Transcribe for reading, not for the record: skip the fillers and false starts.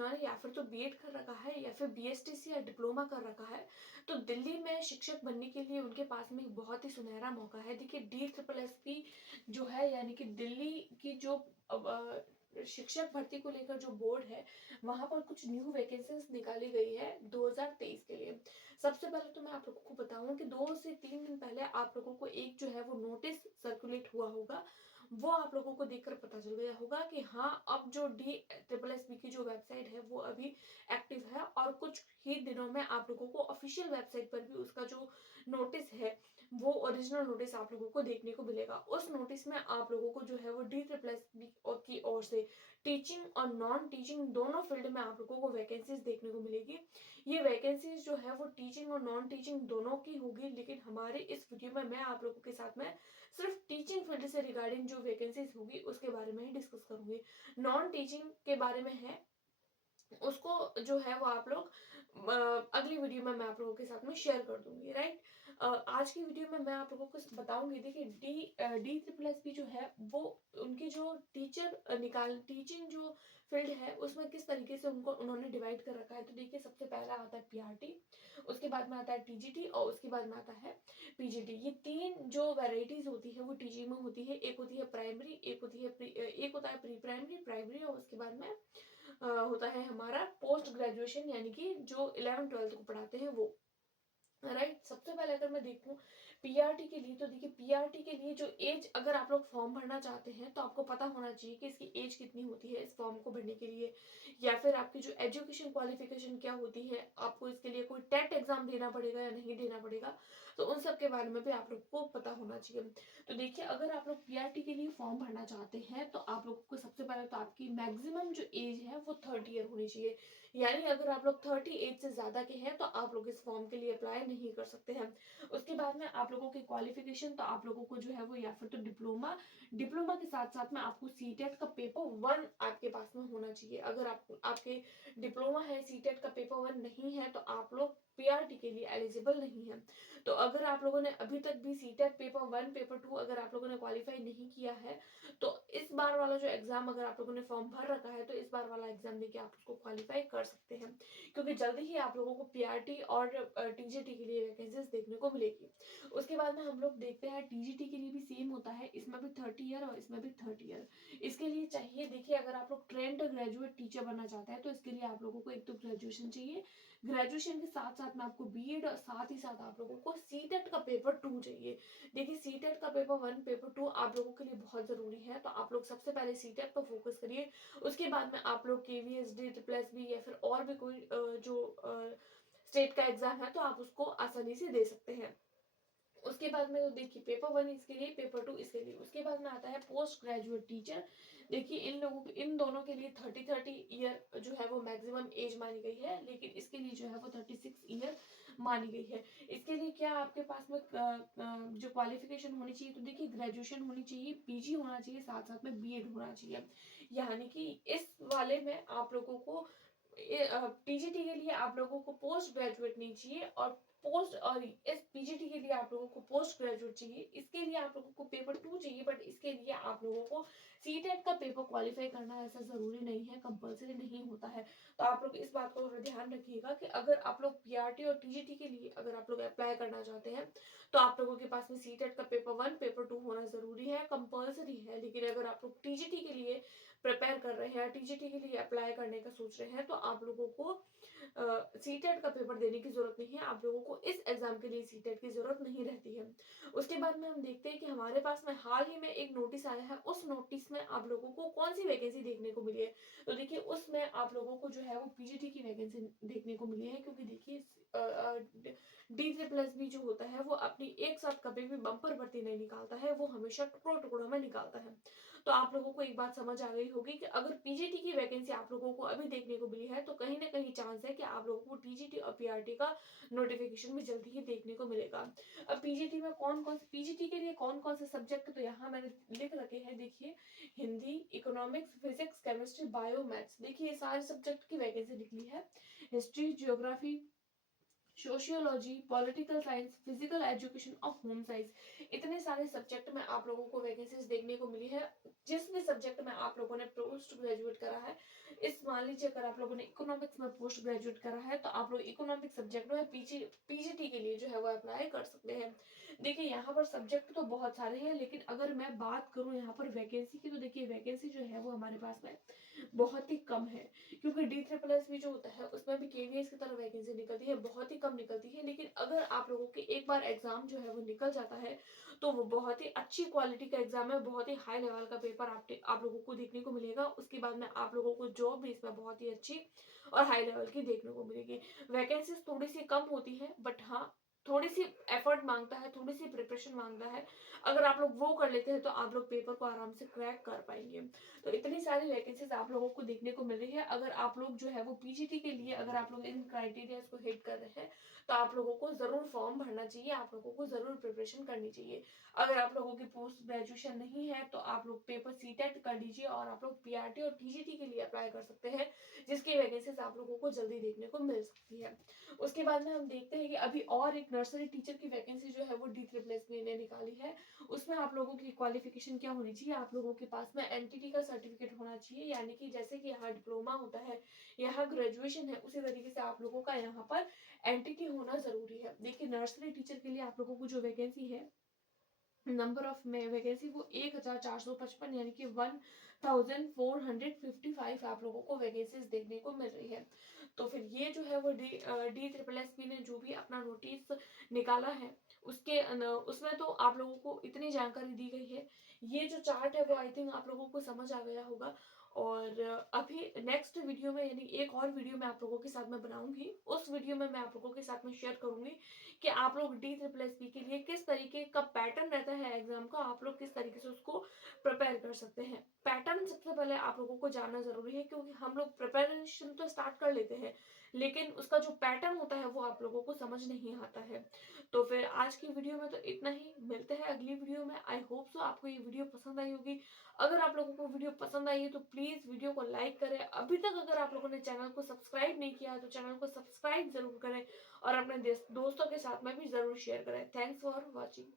जिन्होंने या फिर तो बीएड कर रखा है या फिर बीएसटीसी या डिप्लोमा कर रखा है, तो दिल्ली में शिक्षक बनने के लिए उनके पास में एक बहुत ही सुनहरा मौका है। देखिए DSSSB जो है, यानी कि दिल्ली की जो शिक्षक भर्ती को लेकर जो बोर्ड है, वहां पर कुछ न्यू वैकेंसीज निकाली गई है 2023 के लिए। सबसे पहले तो मैं आप लोगों को बताऊं कि 2 से 3 दिन पहले आप लोगों को एक जो है वो नोटिस सर्कुलेट हुआ होगा, वो आप लोगों को देखकर पता चल गया होगा कि हाँ, अब जो DSSSB की जो वेबसाइट है वो अभी एक्टिव है, और कुछ ही दिनों में आप लोगों को ऑफिशियल वेबसाइट पर भी उसका जो नोटिस है, वो ओरिजिनल नोटिस आप लोगों को देखने को मिलेगा। उस नोटिस में आप लोगों को जो है वो DSSSB की ओर से टीचिंग और नॉन टीचिंग दोनों फील्ड में आप लोगों को वैकेंसीज देखने को मिलेगी। ये वैकेंसीज जो है वो टीचिंग और नॉन टीचिंग दोनों की होगी, लेकिन हमारे इस वीडियो में मैं आप लोगों के साथ में सिर्फ टीचिंग फील्ड से रिगार्डिंग जो वैकेंसीज होगी उसके बारे में ही डिस्कस करूंगी। नॉन टीचिंग के बारे में है, उसको जो है वो आप लोग अगली वीडियो में मैं आप लोगों के साथ में शेयर कर दूंगी, राइट। आज की वीडियो में मैं आप लोगों को बताऊंगी। देखिए DSSSB जो है वो उनकी जो टीचिंग जो फील्ड है उसमें किस तरीके से उनको उन्होंने डिवाइड कर रखा है। तो देखिए, सबसे पहला आता है PRT, उसके बाद में आता है TGT और उसके बाद में आता है PGT। ये 3 जो वेराइटीज होती है वो टीचिंग में होती है। एक होती है प्राइमरी, एक होता है प्री प्राइमरी और उसके बाद में होता है हमारा पोस्ट ग्रेजुएशन, यानी कि जो 11th 12th को पढ़ाते हैं वो, राइट। सबसे पहले अगर मैं देखूं पीआरटी के लिए, तो देखिए पीआरटी के लिए जो एज, अगर आप लोग फॉर्म भरना चाहते हैं तो आपको पता होना चाहिए कि इसकी एज कितनी होती है इस फॉर्म को भरने के लिए, या फिर आपकी जो एजुकेशन क्वालिफिकेशन क्या होती है, आपको इसके लिए कोई टेट एग्जाम देना पड़ेगा या नहीं देना पड़ेगा, तो उन सब के बारे में भी आप लोग को पता होना चाहिए। तो देखिए, अगर आप लोग पीआरटी के लिए फॉर्म भरना चाहते हैं तो आप लोग को सबसे पहले तो आपकी मैक्सिमम जो एज है वो 30 ईयर होनी चाहिए। यानी अगर आप लोग 30 एज से ज्यादा के हैं तो आप लोग इस फॉर्म के लिए अप्लाई नहीं कर सकते हैं। उसके बाद में आप लोगों की क्वालिफिकेशन, तो आप लोगों को जो है वो या फिर तो डिप्लोमा के साथ साथ में आपको सीटेट का पेपर 1 आपके पास में होना चाहिए। अगर आपके डिप्लोमा है, सीटेट का पेपर 1 नहीं है, तो आप लोग पीआरटी के लिए एलिजिबल नहीं है। तो अगर आप लोगों ने अभी तक भी सीटेट पेपर 1 पेपर 2 अगर आप लोगों ने क्वालिफाई नहीं किया है, तो इस बार वाला जो एग्जाम अगर आप लोगों ने फॉर्म भर रखा है तो इस बार वाला एग्जाम देके आप उसको क्वालिफाई कर सकते हैं, क्योंकि जल्दी ही आप लोगों को पीआरटी और टीजीटी के लिए वैकेंसीज देखने को मिलेगी। उसके बाद में हम लोग देखते हैं टीजीटी के लिए भी सेम होता है, इसमें भी 30 ईयर और इसमें भी 30 ईयर। इसके लिए चाहिए, देखिए अगर आप लोग ट्रेंड ग्रेजुएट टीचर बनना चाहते हैं तो इसके लिए आप लोगों को एक तो ग्रेजुएशन चाहिए, ग्रेजुएशन के साथ साथ में आपको बीएड और साथ ही साथ आप लोगों को सीटेट का पेपर 2 चाहिए। देखिए, सीटेट का पेपर 1 पेपर 2 आप लोगों के लिए बहुत जरूरी है, तो आप लोग सबसे पहले सीटेट पर फोकस करिए। उसके बाद में आप लोग केवीएस DSSSB या फिर और भी कोई जो स्टेट का एग्जाम है तो आप उसको आसानी से दे सकते हैं। उसके बाद में तो देखिए पेपर 1 इसके लिए, पेपर 2 इसके लिए। उसके बाद में आता है पोस्ट ग्रेजुएट टीचर। देखिए, इन दोनों के लिए 30 ईयर जो है वो मैक्सिमम एज मानी गई है, लेकिन इसके लिए जो है वो 36 ईयर मानी गई है। इसके लिए क्या आपके पास में जो क्वालिफिकेशन होनी चाहिए, तो देखिए ग्रेजुएशन होनी चाहिए, पीजी होना चाहिए, साथ साथ में बीएड होना चाहिए। यानी कि इस वाले में आप लोगों को टीजीटी के लिए आप लोगों को पोस्ट ग्रेजुएट नहीं चाहिए, और इस पीजीटी के लिए आप लोगों को पोस्ट ग्रेजुएट चाहिए। इसके लिए आप लोगों को पेपर 2 चाहिए, बट इसके लिए आप लोगों को सीटेट का पेपर क्वालिफाई करना ऐसा जरूरी नहीं है, कंपलसरी नहीं होता है। तो आप लोग इस बात को ध्यान रखिएगा कि अगर आप लोग पीआरटी और टीजीटी के लिए अगर आप लोग अप्लाई करना चाहते हैं तो आप लोगों के पास में सीटेट का पेपर 1 पेपर 2 होना जरूरी है, कंपलसरी है। लेकिन अगर आप लोग टीजीटी के लिए प्रिपेयर कर रहे हैं, टीजीटी के लिए अप्लाई करने का सोच रहे हैं, तो आप लोगों को सीटेट का पेपर देने की जरूरत नहीं है, आप लोगों को इस एग्जाम के लिए सीटेट की जरूरत नहीं रहती है। उसके बाद में हम देखते हैं कि हमारे पास में हाल ही में एक नोटिस आया है, उस नोटिस में आप लोगों को कौन सी वैकेंसी देखने को मिली है। तो देखिए, उसमें आप लोगों को जो है वो पीजीटी की वैकेंसी देखने को मिली है, क्योंकि देखिए DSSSB जो होता है वो अपनी एक साथ कभी भी बम्पर भर्ती नहीं निकालता है, वो हमेशा टुकड़ों टुकड़ों में निकालता है। तो आप लोगों को एक बात समझ आ गई होगी कि अगर पीजीटी की वैकेंसी आप लोगों को अभी देखने को मिली है तो कहीं ना कहीं चांस है कि आप लोगों को टीजीटी और पीआरटी का नोटिफिकेशन भी जल्दी ही देखने को मिलेगा। अब पीजीटी में पीजीटी के लिए कौन कौन से सब्जेक्ट, तो यहाँ मैंने लिख रखे हैं, देखिए Hindi, economics, physics, chemistry, bio, maths. देखिए ये सारे सब्जेक्ट की वैकेंसी निकली है। History, geography, sociology, political science, physical education और होम साइंस, इतने सारे सब्जेक्ट में आप लोगों को वैकेंसीज देखने को मिली है। जिस भी सब्जेक्ट में आप लोगों ने पोस्ट ग्रेजुएट करा है, इस मान लीजिए अगर आप लोगों ने इकोनॉमिक्स में पोस्ट ग्रेजुएट करा है तो आप लोग इकोनॉमिक सब्जेक्ट में पीजीटी के लिए जो है वो अप्लाई कर सकते हैं। देखिए यहाँ पर सब्जेक्ट तो बहुत सारे हैं, लेकिन अगर मैं बात करूँ यहाँ पर वैकेंसी की, तो देखिए वैकेंसी जो है वो हमारे पास में बहुत ही कम है, क्योंकि डी ट्रिपल एस भी जो होता है उसमें भी केवीएस की तरह वैकेंसी निकलती है, बहुत ही कम निकलती है। लेकिन अगर आप लोगों के एक बार एग्जाम जो है वो निकल जाता है तो वो बहुत ही अच्छी क्वालिटी का एग्जाम है, बहुत ही हाई लेवल का पेपर आप लोगों को देखने को मिलेगा। उसके बाद में आप लोगों को जॉब भी इसमें बहुत ही अच्छी और हाई लेवल की देखने को मिलेगी। वैकेंसीज थोड़ी सी कम होती है, बट हाँ थोड़ी सी एफर्ट मांगता है, थोड़ी सी प्रिपरेशन मांगता है। अगर आप लोग वो कर लेते हैं तो आप लोग पेपर को आराम से क्रैक कर पाएंगे। तो इतनी सारी वैकेंसीज आप लोगों को देखने को मिल रही है। अगर आप लोग जो है वो पीजीटी के लिए अगर आप लोग इन क्राइटेरियाज को हिट कर रहे हैं तो आप लोगों को जरूर फॉर्म भरना चाहिए, आप लोगों को जरूर प्रिपरेशन करनी चाहिए। अगर आप लोगों की पोस्ट ग्रेजुएशन नहीं है तो आप लोग पेपर सीटेट कर लीजिए और आप लोग पीआरटी और टीजीटी के लिए अप्लाई कर सकते हैं, जिसकी वैकेंसीज आप लोगों को जल्दी देखने को मिल सकती है। उसके बाद में हम देखते हैं कि अभी और एक नर्सरी टीचर की वैकेंसी जो है वो डी ट्रिपल एस ने निकाली है। उसमें आप लोगों की क्वालिफिकेशन क्या होनी चाहिए, आप लोगों के पास में एनटीटी का सर्टिफिकेट होना चाहिए, यानी कि जैसे कि यहाँ डिप्लोमा होता है, यहाँ ग्रेजुएशन है, उसी तरीके से आप लोगों का यहाँ पर एनटीटी होना जरूरी है। देखिए नर्सरी टीचर के लिए आप लोगों को जो वैकेंसी है, नंबर ऑफ वैकेंसी वो 1455 यानी कि 1455 आप लोगों को वैकेंसीज देखने को मिल रही है। तो फिर ये जो है वो डी ट्रिपल एस पी ने जो भी अपना नोटिस निकाला है उसके उसमें तो आप लोगों को इतनी जानकारी दी गई है। ये जो चार्ट है वो आई थिंक आप लोगों को समझ आ गया होगा। और अभी नेक्स्ट वीडियो में, यानी एक और वीडियो में आप लोगों के साथ में बनाऊंगी, उस वीडियो में मैं आप लोगों के साथ में शेयर करूंगी कि आप लोग डी ट्रिपल एस पी के लिए किस तरीके का पैटर्न रहता है एग्जाम का, आप लोग किस तरीके से उसको प्रिपेयर कर सकते हैं। पैटर्न सबसे पहले आप लोगों को जानना जरूरी है, क्योंकि हम लोग प्रिपरेशन तो स्टार्ट कर लेते हैं लेकिन उसका जो पैटर्न होता है वो आप लोगों को समझ नहीं आता है। तो फिर आज की वीडियो में तो इतना ही, मिलते हैं अगली वीडियो में। आई होप सो आपको ये वीडियो पसंद आई होगी। अगर आप लोगों को वीडियो पसंद आई है तो प्लीज वीडियो को लाइक करें। अभी तक अगर आप लोगों ने चैनल को सब्सक्राइब नहीं किया है तो चैनल को सब्सक्राइब जरूर करें और अपने दोस्तों के साथ में भी जरूर शेयर करें। Thanks for watching.